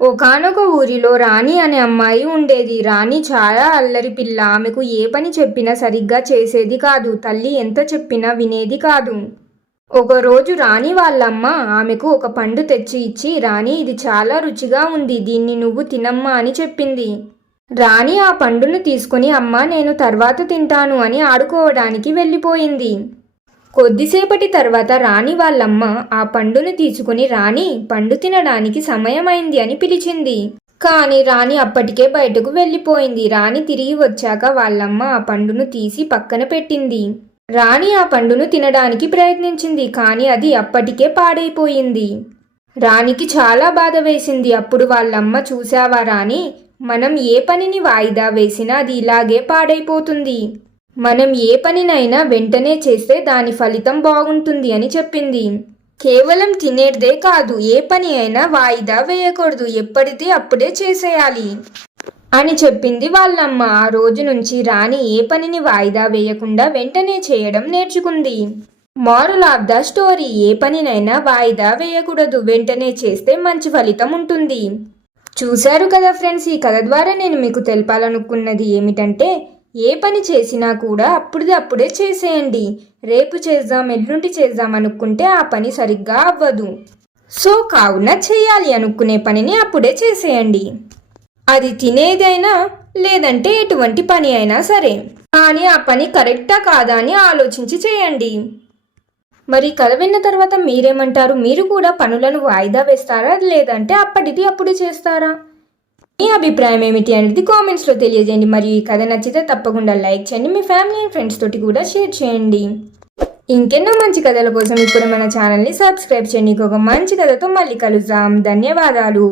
ఒకానొక ఊరిలో రాణి అనే అమ్మాయి ఉండేది. రాణి చాలా అల్లరి పిల్ల. ఆమెకు ఏ పని చెప్పినా సరిగ్గా చేసేది కాదు. తల్లి ఎంత చెప్పినా వినేది కాదు. ఒకరోజు రాణి వాళ్ళమ్మ ఆమెకు ఒక పండు తెచ్చి ఇచ్చి రాణి ఇది చాలా రుచిగా ఉంది. దీన్ని నువ్వు తినమ్మా అని చెప్పింది. రాణి ఆ పండును తీసుకుని అమ్మ నేను తర్వాత తింటాను అని ఆడుకోవడానికి వెళ్ళిపోయింది. కొద్దిసేపటి తర్వాత రాణి వాళ్ళమ్మ ఆ పండును తీసుకుని రాణి పండు తినడానికి సమయమైంది అని పిలిచింది. కానీ రాణి అప్పటికే బయటకు వెళ్ళిపోయింది. రాణి తిరిగి వచ్చాక వాళ్ళమ్మ ఆ పండును తీసి పక్కన పెట్టింది. రాణి ఆ పండును తినడానికి ప్రయత్నించింది కానీ అది అప్పటికే పాడైపోయింది. రాణికి చాలా బాధ వేసింది. అప్పుడు వాళ్ళమ్మ చూసావా రాణి? మనం ఏ పనిని వాయిదా వేసినా అది ఇలాగే పాడైపోతుంది. మనం ఏ పనినైనా వెంటనే చేస్తే దాని ఫలితం బాగుంటుంది అని చెప్పింది. కేవలం తినేదే కాదు ఏ పని అయినా వాయిదా వేయకూడదు ఎప్పటిదే అప్పుడే చేసేయాలి అని చెప్పింది వాళ్ళమ్మ. ఆ రోజు నుంచి రాణి ఏ పనిని వాయిదా వేయకుండా వెంటనే చేయడం నేర్చుకుంది. మారల్ ఆఫ్ ద స్టోరీ ఏ పనినైనా వాయిదా వేయకూడదు వెంటనే చేస్తే మంచి ఫలితం ఉంటుంది. చూశారు కదా ఫ్రెండ్స్ ఈ కథ ద్వారా నేను మీకు తెలపాలనుకున్నది ఏమిటంటే ఏ పని చేసినా కూడా అప్పుడుది అప్పుడే చేసేయండి. రేపు చేద్దాం ఎల్లుండి చేద్దాం అనుకుంటే ఆ పని సరిగ్గా అవ్వదు. సో కావున చేయాలి అనుకునే పనిని అప్పుడే చేసేయండి. అది తినేదైనా లేదంటే ఎటువంటి పని అయినా సరే. కానీ ఆ పని కరెక్టా కాదా అని ఆలోచించి చేయండి. మరి కథ విన్న తర్వాత మీరేమంటారు? మీరు కూడా పనులను వాయిదా వేస్తారా? లేదంటే అప్పటిది అప్పుడు చేస్తారా? మీ అభిప్రాయం ఏమిటి అనేది కామెంట్స్లో తెలియజేయండి. మరియు ఈ కథ నచ్చితే తప్పకుండా లైక్ చేయండి. మీ ఫ్యామిలీ అండ్ ఫ్రెండ్స్ తోటి కూడా షేర్ చేయండి. ఇంకెన్నో మంచి కథల కోసం ఇప్పుడు మన ఛానల్ని సబ్స్క్రైబ్ చేయండి. ఇంకొక మంచి కథతో మళ్ళీ కలుద్దాం. ధన్యవాదాలు.